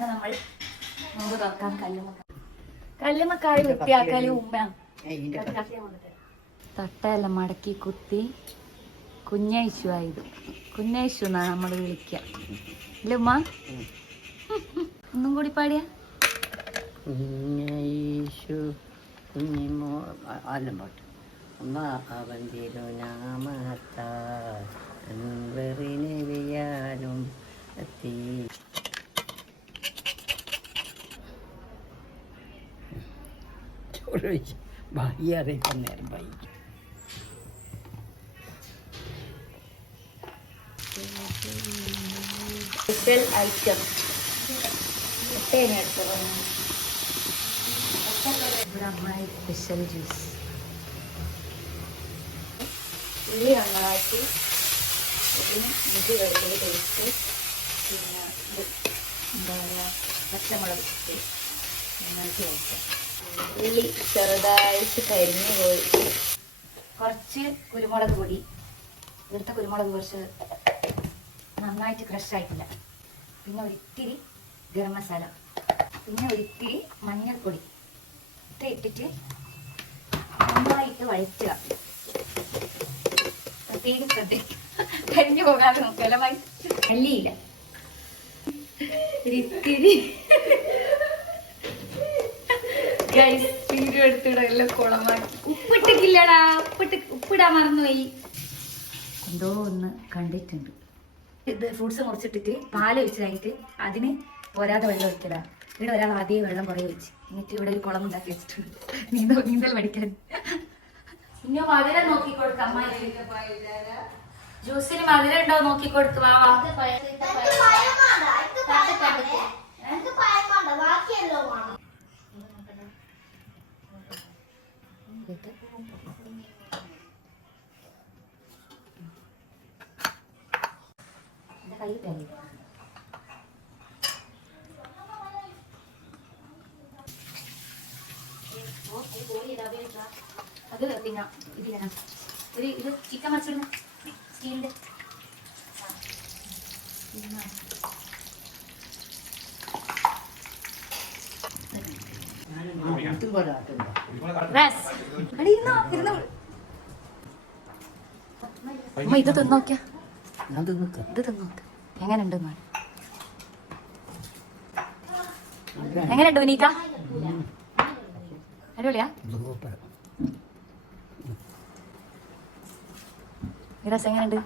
നമ്മൾ മുമ്പ് തുറക്കാൻ കല്ലുമ്മക്കായ വൃത്തിയാക്കല് ഉമ്മ തട്ടയെല്ലാം മടക്കി കുത്തി കുഞ്ഞൈശു ആയത്. കുഞ്ഞൈശു എന്നാണ് നമ്മൾ വിളിക്കുക അല്ലേ ഉമ്മ? ഒന്നും കൂടി പാടിയ കുഞ്ഞൈശു കുഞ്ഞിമോ ആലും പാട്ട് അവൻ തിരുനാമത്താലും എത്തി ഭാഗ്യ അറിയിക്കാൻ നേരം വൈകി. Special item special juice. ഉള്ളി നന്നാക്കി ഇതിന് ഇഞ്ചി വെളുത്തുള്ളി പേസ്റ്റ്, പിന്നെ എന്താ പറയുക പച്ചമുളക് നന്നാക്കി വയ്ക്കാം. ഉള്ളി ചെറുതായിട്ട് കരിഞ്ഞു പോയി. കുറച്ച് കുരുമുളക് പൊടി, ഇവിടുത്തെ കുരുമുളക് കുറച്ച് നന്നായിട്ട് ക്രഷ് ആയിട്ടില്ല. പിന്നെ ഒരിത്തിരി ഗരം മസാല, പിന്നെ ഒരിത്തിരി മഞ്ഞൾപ്പൊടി ഇട്ടിട്ട് നന്നായിട്ട് വഴറ്റുക. പ്രത്യേകം ശ്രദ്ധിക്കുക, കരിഞ്ഞു പോകാതെ നോക്കല. മല്ലിയില്ല, ഒരിത്തിരി വീഡിയോ എടുത്തിടല്ലോ കുളമാക്കി. ഉപ്പിട്ടിട്ടില്ലടാ, ഉപ്പിടാൻ മറന്നുപോയി. എന്തോ ഒന്ന് കണ്ടിട്ടുണ്ട്. ഇത് ഫ്രൂട്ട്സ് മുറിച്ചിട്ടിട്ട് പാല് ഒഴിച്ച് കഴിഞ്ഞിട്ട് അതിന് പോരാതെ വെള്ളം ഒഴിക്കടാ. ഇവിടെ ഒരാൾ ആദ്യം വെള്ളം കുറേ ഒഴിച്ച്, എന്നിട്ട് ഇവിടെ ഒരു കുളം ഉണ്ടാക്കി വെച്ചിട്ടുണ്ട് നീന്തൽ പഠിക്കാൻ. ഇനി മധുരം നോക്കി കൊടുക്കാം. ജ്യൂസിന് മധുരം ഉണ്ടോ നോക്കി കൊടുക്കുക. അത് പിന്നെ ഇതിലാണ് ഇത് ചിക്കൻ മറിച്ചിടുന്ന സ്റ്റീലിന്റെ. ഇത് തിന്നോക്കിയ ഇത് തിന്നോക്ക എങ്ങനെയുണ്ട്? എങ്ങനെയുണ്ട് വിനീക്ക? അടിപൊളിയാ? ഈ രസം എങ്ങനെയുണ്ട്?